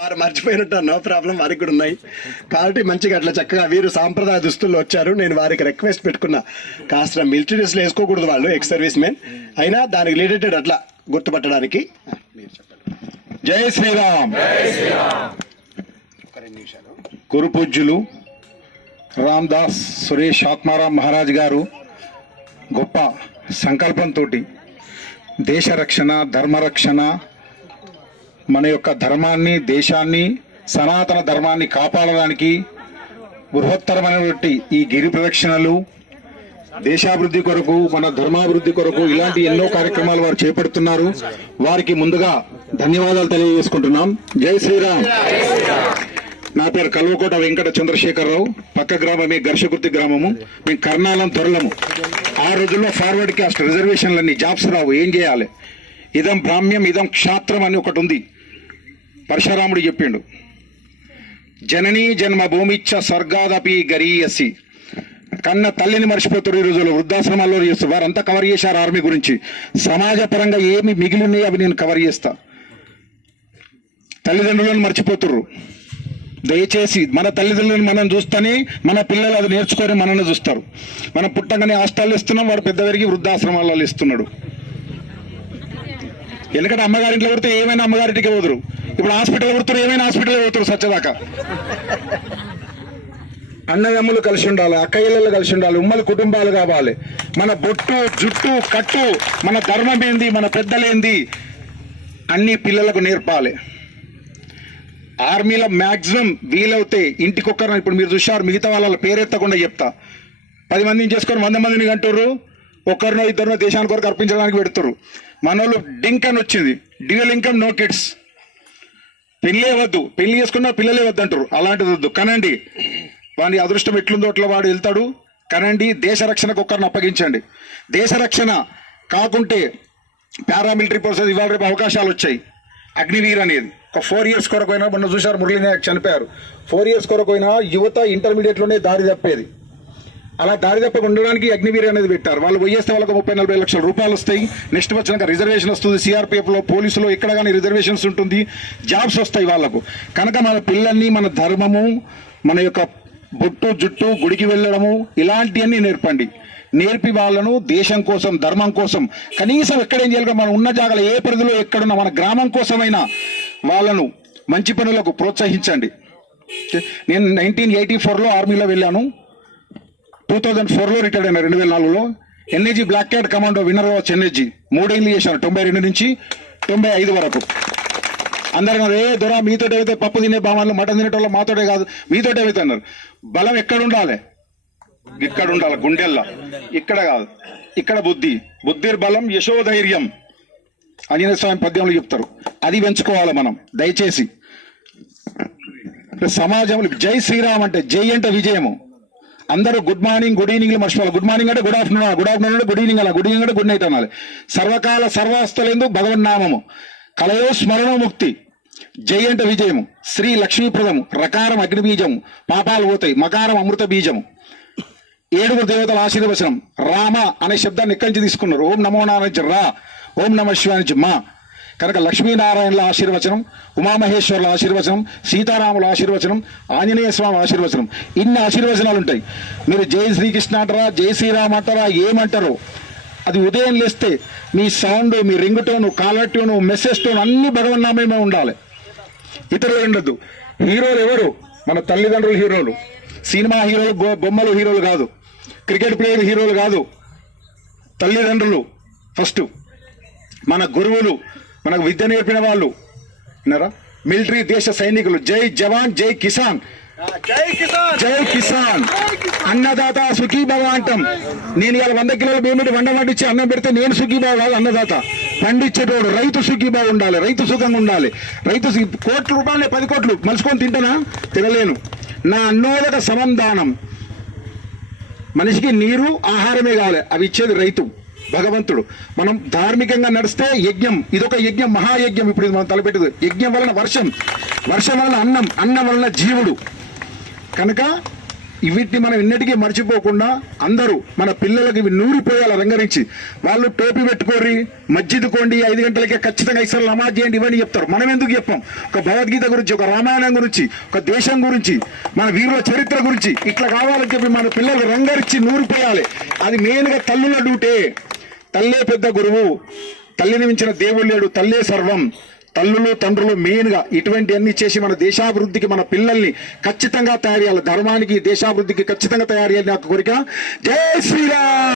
వారు మర్చిపోయినట్టు no problem, వారికి కూడా ఉన్నాయి కాబట్టి మంచిగా అట్లా చక్కగా వీరు సాంప్రదాయ దుస్తుల్లో వచ్చారు. నేను వారికి రిక్వెస్ట్ పెట్టుకున్నా, కాస్త మిలిటరీ డ్రెస్లు వేసుకోకూడదు, వాళ్ళు ఎక్స్ సర్వీస్ మెన్ అయినా దానికి రిలేటెడ్ అట్లా గుర్తుపట్టడానికి. జై శ్రీరామ్. గురు పూజ్యులు రామ్దాస్ సురేష్ ఆత్మారాం మహారాజ్ గారు గొప్ప సంకల్పంతో దేశ రక్షణ, ధర్మరక్షణ, మన యొక్క ధర్మాన్ని, దేశాన్ని, సనాతన ధర్మాన్ని కాపాడడానికి బృహత్తరమైనటువంటి ఈ గిరి ప్రదక్షిణలు, దేశాభివృద్ధి కొరకు, మన ధర్మాభివృద్ధి కొరకు ఇలాంటి ఎన్నో కార్యక్రమాలు వారు చేపడుతున్నారు. వారికి ముందుగా ధన్యవాదాలు తెలియజేసుకుంటున్నాం. జై శ్రీరామ్. నా పేరు కల్వకోట వెంకట చంద్రశేఖరరావు. పక్క గ్రామమే ఘర్షకుర్తి గ్రామము. మేము కర్ణాలం తొరలము. ఆ రోజుల్లో ఫార్వర్డ్ క్యాస్ట్ రిజర్వేషన్లన్నీ జాబ్స్ రావు, ఏం చేయాలి? ఇదం బ్రాహ్మ్యం ఇదం క్షాత్రం అని ఒకటి ఉంది. పరశురాముడు చెప్పిండు, జననీ జన్మభూమిచ్చ స్వర్గాదపి గరీయసి. కన్న తల్లిని మర్చిపోతారు ఈ రోజుల్లో, వృద్ధాశ్రమాల్లో చేస్తారు. వారంతా కవర్ చేశారు ఆర్మీ గురించి. సమాజ పరంగా ఏమి మిగిలి ఉన్నాయి అవి నేను కవర్ చేస్తా. తల్లిదండ్రులను మర్చిపోతుర్రు. దయచేసి మన తల్లిదండ్రులను మనం చూస్తేనే మన పిల్లలు అది నేర్చుకొని మనల్ని చూస్తారు. మనం పుట్టగానే హాస్టల్లో ఇస్తున్నాం, వాడు పెద్ద పెరిగి వృద్ధాశ్రమాలలో ఇస్తున్నాడు. ఎందుకంటే అమ్మగారింట్లో కొడితే ఏమైనా అమ్మగారింటికి పోదురు. ఇప్పుడు హాస్పిటల్ కొడుతున్నారు, ఏమైనా హాస్పిటల్ పోతున్నారు సచ్చదాకా. అన్నదమ్ములు కలిసి ఉండాలి, అక్కయ్యలు కలిసి ఉండాలి, ఉమ్మడి కుటుంబాలు కావాలి. మన బొట్టు, జుట్టు, కట్టు, మన ధర్మం ఏంది, మన పెద్దలేంది అన్ని పిల్లలకు నేర్పాలి. ఆర్మీలో మ్యాక్సిమం వీలవుతే ఇంటికొక్కరు, ఇప్పుడు మీరు చూశారు, మిగతా వాళ్ళ పేరెత్తకుండా చెప్తా, 10 మందిని చేసుకొని 100 మందిని కంటారు. ఒకరినో ఇద్దరినో దేశానికి కొరకు అర్పించడానికి పెడతారు. మనోళ్ళు డింక్ అని వచ్చింది, డ్యూయల్ ఇన్కమ్ నో కిడ్స్. పెళ్ళే వద్దు, పెళ్లి చేసుకున్నా పిల్లలే వద్దు అంటారు. అలాంటిది వద్దు, కనండి. వాడి అదృష్టం ఎట్లుందో అట్లా వాడు వెళ్తాడు. కనండి, దేశ రక్షణకు ఒక్కరిని అప్పగించండి. దేశ రక్షణ కాకుంటే పారామిలిటరీ ఫోర్సెస్ ఇవాళ రేపు అవకాశాలు వచ్చాయి. అగ్నివీర్ అనేది ఒక 4 years కొరకు అయినా, మొన్న చూశారు మురళీ నాయక్ చనిపోయారు. 4 years కొరకు అయినా యువత ఇంటర్మీడియట్లోనే దారి తప్పేది. అలా దారి తప్ప ఉండడానికి అగ్నివీర్ అనేది పెట్టారు. వాళ్ళు పోయేస్తే వాళ్ళకి 30-40 లక్షల రూపాయలు వస్తాయి. నెక్స్ట్ వచ్చినాక రిజర్వేషన్ వస్తుంది. సిఆర్పిఎఫ్లో, పోలీసులో ఎక్కడ కానీ రిజర్వేషన్స్ ఉంటుంది, జాబ్స్ వస్తాయి వాళ్ళకు. కనుక మన పిల్లల్ని మన ధర్మము, మన యొక్క బొట్టు, జుట్టు, గుడికి వెళ్ళడము ఇలాంటివన్నీ నేర్పండి. నేర్పి వాళ్ళను దేశం కోసం, ధర్మం కోసం కనీసం ఎక్కడేం చేయాలి, మనం ఉన్న జాగాలో ఏ పరిధిలో ఎక్కడున్నా మన గ్రామం కోసమైనా వాళ్ళను మంచి పనులకు ప్రోత్సహించండి. నేను 1984లో ఆర్మీలో వెళ్ళాను. 2004లో రిటైర్డ్ అయినా. 2004లో NSG black cat commando winner వాచ్ ఎన్ఏజీ 3 ఏళ్ళు చేశాను, 92 నుంచి 95 వరకు. అందరూ దొర మీతోటే అయితే పప్పు తినే బామాలు, మటన్ తినేటోళ్ళు మాతోటే కాదు మీతోటే అయితే అన్నారు. బలం ఎక్కడ ఉండాలి? ఇక్కడ ఉండాలి, గుండెల్లా. ఇక్కడ కాదు, ఇక్కడ బుద్ధి. బుద్ధిర్ బలం యశోధైర్యం ఆంజనేయ స్వామి పద్యంలో చెప్తారు. అది పెంచుకోవాలి మనం దయచేసి. సమాజంలో జై శ్రీరామ్ అంటే, జై అంటే విజయము. అందరూ గుడ్ మార్నింగ్, గుడ్ ఈవినింగ్ మర్చిపోవాలి. గుడ్ మార్నింగ్ అంటే గుడ్ ఆఫ్టర్నూన్, గుడ్ ఆఫ్టర్నూన్ అంటే గుడ్ ఈవినింగ్, అలా గుడ్ ఈవినింగ్ అంటే గుడ్ నైట్ అనాలి. సర్వకాల సర్వాస్తలందు భగవన్నామము, కలయో స్మరణోముక్తి. జై అంటే విజయము. శ్రీ లక్ష్మీప్రదము, రకారం అగ్నిబీజము, పాపాలు పోతాయి. మకారం అమృత బీజము. 7 దేవతల ఆశీర్వచనం. రామ అనే శబ్దాన్ని ఎక్కడి నుంచి తీసుకున్నారు? ఓం నమో నారాయణ రా, ఓం నమ శివాయ మా. కనుక లక్ష్మీనారాయణల ఆశీర్వచనం, ఉమామహేశ్వరుల ఆశీర్వచనం, సీతారాముల ఆశీర్వచనం, ఆంజనేయ స్వామి ఆశీర్వచనం. ఇన్ని ఆశీర్వచనాలు ఉంటాయి. మీరు జై శ్రీకృష్ణ అంటారా, జై శ్రీరామ్ అంటారా, ఏమంటారో అది ఉదయం లేస్తే మీ సౌండ్, మీ ring tone, caller tune, message tone అన్ని భగవన్నామేమో ఉండాలి. ఇతరులు ఉండద్దు. హీరోలు ఎవరు? మన తల్లిదండ్రులు హీరోలు. సినిమా హీరోలు, బొమ్మలు హీరోలు కాదు. క్రికెట్ ప్లేయర్ హీరోలు కాదు. తల్లిదండ్రులు ఫస్ట్. మన గురువులు, మనకు విద్య నేర్పిన వాళ్ళు విన్నారా? మిలిటరీ, దేశ సైనికులు. జై జవాన్, జై కిసాన్, జై కిసాన్. అన్నదాత సుఖీభవ అంటాం. నేను ఇలా 100 కిలోల బియ్యం వండ వండించి అన్నం పెడితే నేను సుఖీభావ కాదు, అన్నదాత. పండించేటోడు రైతు సుఖీభావ ఉండాలి, రైతు సుఖంగా ఉండాలి. రైతు కోట్ల రూపాయలు 10 కోట్లు మలుచుకొని తింటానా? తినలేను. నా అన్నోదక సమందానం. మనిషికి నీరు, ఆహారమే కావాలి, అవి ఇచ్చేది రైతు, భగవంతుడు. మనం ధార్మికంగా నడిస్తే యజ్ఞం, ఇదొక యజ్ఞం, మహాయజ్ఞం. ఇప్పుడు ఇది మనం తలపెట్టదు. యజ్ఞం వలన వర్షం, వర్షం వలన అన్నం, అన్నం వలన జీవుడు. కనుక వీటిని మనం ఎన్నటికీ మర్చిపోకుండా అందరూ మన పిల్లలకి ఇవి నూరిపోయాల రంగరించి. వాళ్ళు టోపీ పెట్టుకోరి, మస్జిద్ కోండి, 5 గంటలకే ఖచ్చితంగా ఇస్తారు, నమాజ్ చేయండి, ఇవన్నీ చెప్తారు. మనం ఎందుకు చెప్పాం? ఒక భగవద్గీత గురించి, ఒక రామాయణం గురించి, ఒక దేశం గురించి, మన వీరుల చరిత్ర గురించి ఇట్లా కావాలని చెప్పి మన పిల్లలు రంగరించి నూరిపోయాలి. అది మెయిన్గా తల్లుల డ్యూటే. తల్లే పెద్ద గురువు, తల్లిని మించిన దేవుడు లేడు, తల్లే సర్వం. తల్లులు తండ్రులు మెయిన్ గా ఇటువంటి అన్ని చేసి మన దేశాభివృద్ధికి మన పిల్లల్ని ఖచ్చితంగా తయారు చేయాలి. ధర్మానికి, దేశాభివృద్ధికి ఖచ్చితంగా తయారు చేయాలి. నాకు కోరిక. జై శ్రీరామ్.